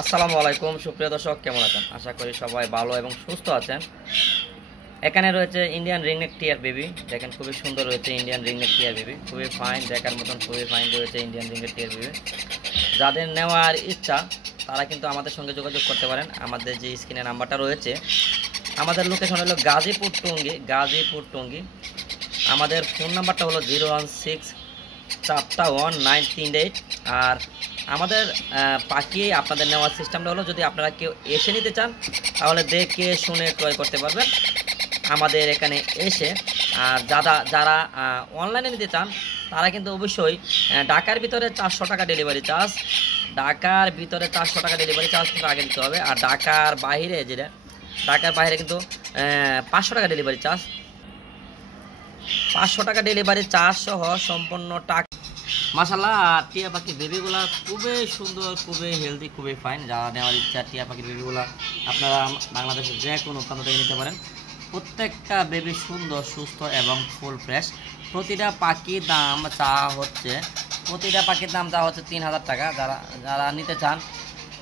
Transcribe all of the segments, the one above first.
আসসালামু আলাইকুম সুপ্রিয় দর্শক, কেমন আছেন? আশা করি সবাই ভালো এবং সুস্থ আছেন। এখানে রয়েছে ইন্ডিয়ান রিংনেক টিয়ার বেবি। দেখেন খুবই সুন্দর রয়েছে ইন্ডিয়ান রিংনেক টিয়ার বেবি, খুবই ফাইন, দেখার মতন খুবই ফাইন রয়েছে ইন্ডিয়ান রিংনেক টিয়ার বেবি। যাদের নেওয়ার ইচ্ছা তারা কিন্তু আমাদের সঙ্গে যোগাযোগ করতে পারেন। আমাদের যে স্ক্রিনে নাম্বারটা রয়েছে, আমাদের লোকেশন হলো গাজীপুর টঙ্গী। আমাদের ফোন নাম্বারটা হলো 016-41938। আর আমাদের পাখি আপনাদের নেওয়ার সিস্টেমটা হলো, যদি আপনারা কেউ এসে নিতে চান তাহলে দেখে শুনে ক্রয় করতে পারবেন আমাদের এখানে এসে। আর যারা অনলাইনে নিতে চান তারা কিন্তু অবশ্যই ঢাকার ভিতরে 400 টাকা ডেলিভারি চার্জ, কিন্তু আগে দিতে হবে। আর ঢাকার বাইরে কিন্তু 500 টাকা ডেলিভারি চার্জ, 500 টাকা ডেলিভারি চার্জ সহ সম্পূর্ণ টাকা। মাশাআল্লাহ, টিয়া পাখির বেবিগুলা খুবই সুন্দর, খুবই হেলদি, খুবই ফাইন। যারা নেওয়ার ইচ্ছা টিয়া পাখির বেবিগুলা আপনারা বাংলাদেশের যে কোনো প্রান্ত থেকে নিতে পারেন। প্রত্যেকটা বেবি সুন্দর, সুস্থ এবং ফুল ফ্রেশ। প্রতিটা পাখির দাম চাওয়া হচ্ছে 3000 টাকা। যারা নিতে চান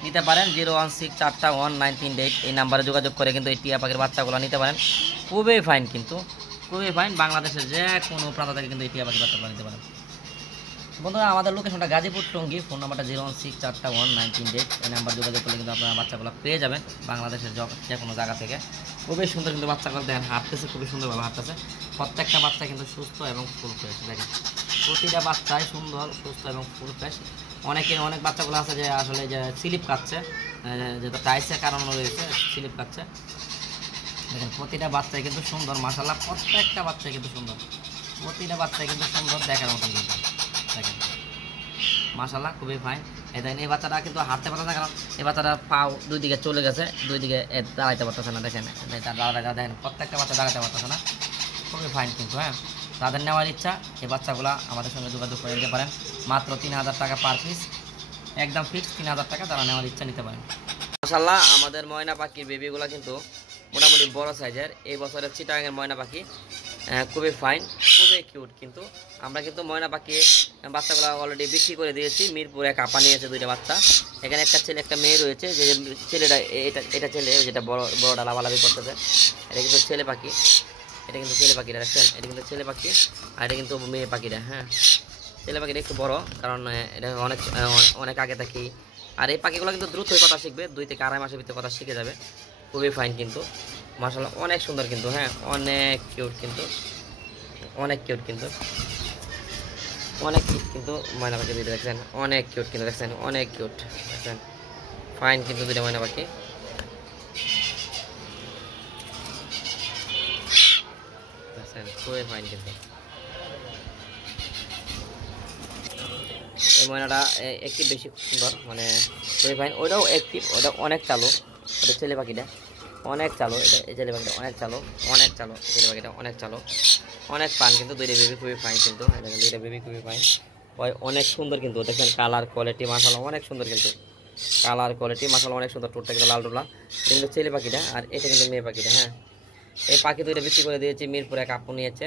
নিতে পারেন। 016-41938 এই নাম্বারে যোগাযোগ করে কিন্তু এই টিয়া পাখির বাচ্চাগুলো নিতে পারেন। খুবই ফাইন, কিন্তু খুবই ফাইন। বাংলাদেশের যে কোনো প্রান্ত থেকে কিন্তু এই টিয়া পাখির বাচ্চাগুলো নিতে পারেন। বন্ধুরা, আমাদের লোকেশনটা গাজীপুর টঙ্গী। ফোন নাম্বারটা 016-41938। এই নাম্বার যোগাযোগ করলে কিন্তু আপনারা বাচ্চাগুলো পেয়ে যাবেন বাংলাদেশের যে কোনো জায়গা থেকে। খুবই সুন্দর কিন্তু বাচ্চাগুলো দেখেন, হাঁটতেছে খুবই সুন্দরভাবে হাঁটতেছে। প্রত্যেকটা বাচ্চা কিন্তু সুস্থ এবং ফুল ফ্রেশ। দেখেন প্রতিটা বাচ্চাই সুন্দর, সুস্থ এবং ফুল ফ্রেশ। অনেক বাচ্চাগুলো আছে যে আসলে যে স্লিপ খাচ্ছে, যেটা টাইসের কারণ রয়েছে, স্লিপ খাচ্ছে। দেখেন প্রতিটা বাচ্চাই কিন্তু সুন্দর, মাশাআল্লাহ প্রত্যেকটা বাচ্চাই কিন্তু সুন্দর, দেখার মতন কিন্তু। দেখেন মাশাআল্লাহ খুবই ফাইন। দেখেন এই বাচ্চাটা কিন্তু হাঁটতে পারছে না, কারণ এই বাচ্চাটা পাও দুই দিকে চলে গেছে, দুই দিকে দাঁড়াইতে পারতেছে না। দেখেন দেখেন প্রত্যেকটা বাচ্চা দাঁড়াইতে পারতেছে না, খুবই ফাইন কিন্তু। হ্যাঁ, তাদের নেওয়ার ইচ্ছা এই বাচ্চাগুলো আমাদের সঙ্গে যোগাযোগ করে নিতে পারেন। মাত্র 3000 টাকা পার পিস, একদম ফিক্স 3000 টাকা। যারা নেওয়ার ইচ্ছা নিতে পারেন। মাশাআল্লাহ, আমাদের ময়না পাখির বেবিগুলো কিন্তু মোটামুটি বড় সাইজের। এই বছরের চিটাগাংয়ের ময়না পাখি খুবই ফাইন, খুবই কিউট। কিন্তু আমরা কিন্তু ময়না পাখি বাচ্চাগুলো অলরেডি বিক্রি করে দিয়েছি। মিরপুরে কাপা নিয়েছে দুইটা বাচ্চা। এখানে একটা ছেলে একটা মেয়ে রয়েছে। যে ছেলেটা এটা ছেলে, যেটা বড়টা লাভালাভি করতেছে, এটা কিন্তু ছেলে পাখি। এটা কিন্তু ছেলে পাখিটা দেখছেন, এটা কিন্তু ছেলে পাখি। আর এটা কিন্তু মেয়ে পাখিটা। হ্যাঁ, ছেলে পাখিটা একটু বড়, কারণ এটা অনেক আগে থাকি। আর এই পাখিগুলো কিন্তু দ্রুতই কথা শিখবে, 2 থেকে আড়াই মাসের ভিতরে কথা শিখে যাবে। খুবই ফাইন কিন্তু, মাশাআল্লাহ অনেক সুন্দর কিন্তু। হ্যাঁ, অনেক কিউট কিন্তু, অনেক কিউট কিন্তু ময়না পাখি দুইটা দেখছেন, অনেক কিউট কিন্তু। দেখছেন অনেক কিউট, দেখছেন ফাইন কিন্তু দুইটা ময়না পাখি। দেখছেন খুবই ফাইন কিন্তু। এই ময়নাটা একটু বেশি সুন্দর, মানে খুবই ফাইন। ওইটাও অ্যাক্টিভ, ওটা অনেক চালু। ওটা ছেলে পাখিটা অনেক চালু, এটা এই ছেলে পাখিটা অনেক চালু, ছেলে পাখিটা অনেক চালু, অনেক ফান কিন্তু। দুইটা বেবি খুবই ফাইন কিন্তু। দুইটা বেবি খুবই ফাইন, ওই অনেক সুন্দর কিন্তু। দেখেন কালার কোয়ালিটি মাশাআল্লাহ অনেক সুন্দর কিন্তু, অনেক সুন্দর। টোটটা কিন্তু লাল টোলা। এটা কিন্তু ছেলে পাখিটা, আর এটা কিন্তু মেয়ে পাখিটা। হ্যাঁ, এই পাখি দুইটা বিক্রি করে দিয়েছি। মিরপুরে এক আপু নিয়েছে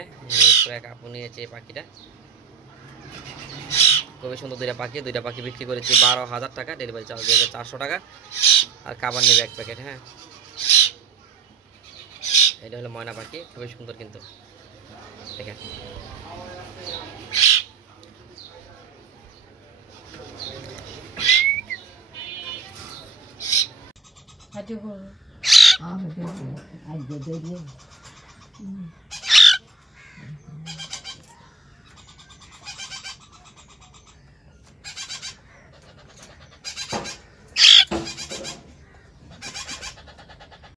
এই পাখিটা। খুবই সুন্দর দুইটা পাখি বিক্রি করেছি 12,000 টাকা। ডেলিভারি চার্জ দিয়েছে 400 টাকা। আর খাবার নেবে 1 প্যাকেট। হ্যাঁ, এটা হলো ময়না পাখি, খুবই সুন্দর কিন্তু। দেখেন Hadi bu. Abi, hadi.